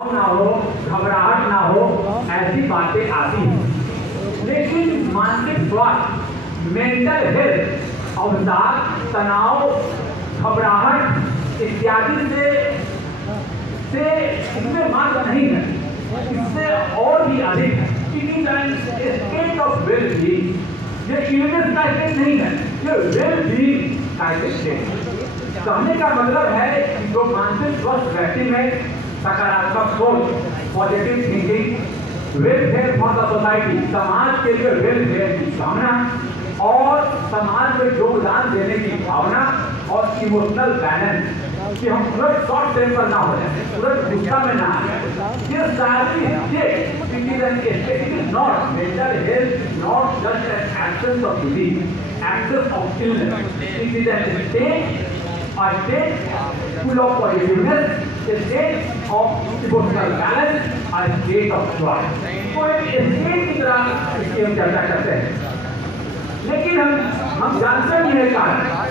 ना हो, घबराहट ना हो, ऐसी बातें आती हैं। लेकिन मानसिक स्वास्थ्य, मेंटल हेल्थ, अवसाद, तनाव, घबराहट इत्यादि से इसमें मार्ग नहीं है। इससे और भी अधिक है। It is an state of well being. ये इलनेस का स्टेट नहीं है, ये वेल बीइंग का स्टेट। कहने का मतलब है कि जो मानसिक स्वस्थ व्यक्ति में सकारात्मक सोच, positive thinking, welfare for the society, समाज के लिए वेलफेयर की कामना और समाज में योगदान देने की भावना और इमोशनल बैलेंस, कि हम तुरंत शॉर्ट टेम्पर ना हो जाए, तुरंत गुस्सा में ना आए, ये सारी it is not mental health, is not just an absence of disease, absence of illness, it is an state, a state full of positiveness, a state of emotional balance, a state of joy. तो एक state की तरह इसकी हम चर्चा करते हैं। लेकिन हम जानते भी हैं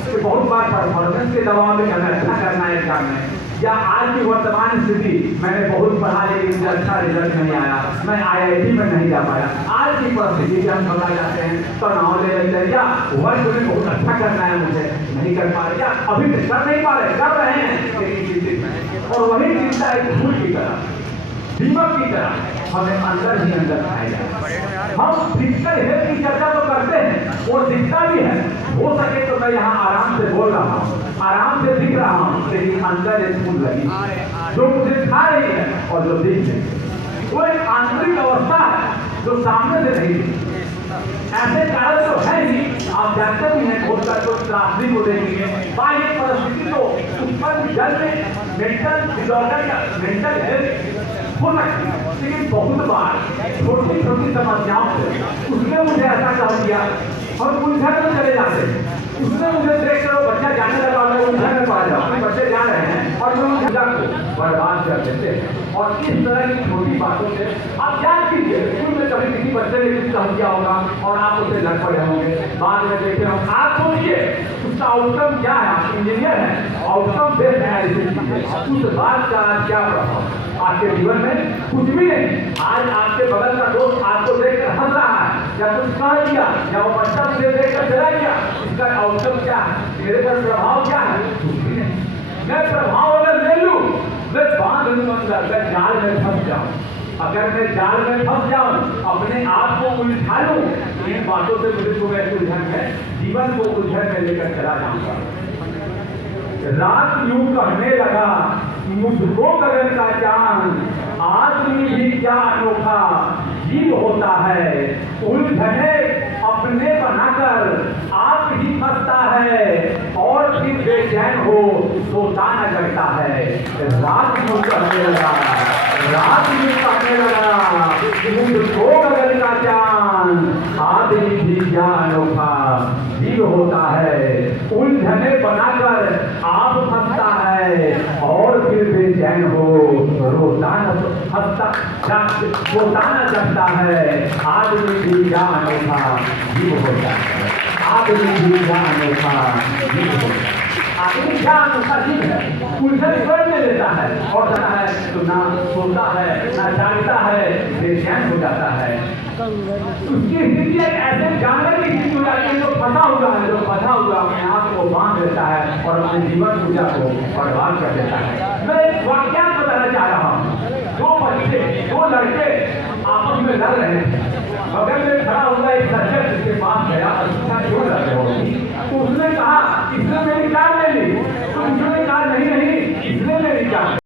कि बहुत बार परफॉर्मेंस के दबाव में हमें अच्छा करना है एग्जाम में, या आज की वर्तमान स्थिति, मैंने बहुत पढ़ा लेकिन मुझे अच्छा रिजल्ट नहीं आया, मैं IIT में नहीं जा पाया, आज की परिस्थिति से हम घबरा जाते हैं, तनाव ले लेते हैं, या वर्क में बहुत अच्छा करना है मुझे नहीं कर पा रहे, या अभी तक कर नहीं पा रहे, कर रहे हैं लेकिन चिंतित हैं। और वही चिंता एक भूल की तरह, दीमक की तरह हमें अंदर ही अंदर खाए जाए। हम फिजिकल हेल्थ की चर्चा तो करते हैं, वो दिखता भी है, हो सके तो मैं यहाँ आराम से बोल रहा हूँ, आराम से दिख रहा हूँ, लेकिन अंदर एक फूल लगी जो मुझे खा रही है और जो दिख रही है, वो एक आंतरिक अवस्था है जो सामने से नहीं दिखती। ऐसे कारण तो है ही, आप जानते भी हैं, बहुत सारे लोग त्रासदी को देखेंगे, बाह्य परिस्थिति तो उत्पन्न जल में मेंटल डिसऑर्डर या मेंटल हेल्थ हो सकती है, लेकिन बहुत बार छोटी छोटी समस्याओं से उसने मुझे ऐसा कह दिया और उलझन में चले जाते हैं। उसने मुझे देख कर बच्चा जाने लगा और मैं उलझन में पा जाऊँ, बच्चे जा रहे हैं और मैं उलझन को बर्बाद कर देते हैं। और इस तरह की छोटी बातों से आप याद कीजिए, स्कूल में कभी किसी बच्चे ने कुछ कह दिया होगा और आप उसे लड़ पड़े होंगे, बाद में देखे होंगे, आप सोचिए उसका आउटकम क्या है। आप इंजीनियर हैं, आउटकम बेस्ड एनालिसिस कीजिए, उस बात का क्या प्रभाव आपके जीवन में कुछ भी नहीं। आज आपके बगल का दोस्त आपको देखकर हंस रहा है, या कुछ कह दिया, या वो बच्चा मुझे देखकर चला गया, इसका आउटकम क्या है, मेरे पर प्रभाव क्या है, कुछ भी नहीं। मैं प्रभाव अगर ले लूं, मैं बांध लूं, मैं जाल में फंस जाऊं। अगर मैं जाल में फंस जाऊं, अपने आप को उलझा लूं, इन बातों से मुझे तो मैं उलझन में, जीवन को उलझन में लेकर चला जाऊंगा। रात यूं कहने लगा, मुझको गगन का चांद, आदमी भी क्या अनोखा जीव होता है, उलझने अपने बनाकर आप ही फंसता है, और फिर बेचैन हो सोता न जगता है। रात यूं कहने लगा, रात यूं कहने लगा, मुझको गगन का चांद, आदमी भी क्या अनोखा जीव होता है, उलझने बनाकर आप फंसता है, और फिर बेचैन हो रोजाना हंसता रोजाना जगता है। आदमी भी क्या अनोखा जीव होता है, आदमी भी क्या अनोखा जीव होता है। आदमी क्या अनोखा जीव है, उलझन स्वयं में लेता है और जाता है तो ना सोता है ना जागता है, बेचैन हो जाता है। उसकी स्थिति एक ऐसे जानवर की स्थिति हो जाती है जो फंसा हुआ है, जो फंसा हुआ अपने आप को बांध लेता है और अपने जीवन ऊर्जा को बर्बाद कर देता है। मैं एक वाक्य बताना चाह रहा हूँ, दो बच्चे, दो लड़के आपस में लड़ रहे थे, बगल में खड़ा हुआ एक सज्जन जिसके पास गया, अच्छा क्यों लड़ रहे हो, तो उसने कहा इसने मेरी कार ले ली, तो उसने कहा नहीं नहीं, इसने मेरी कार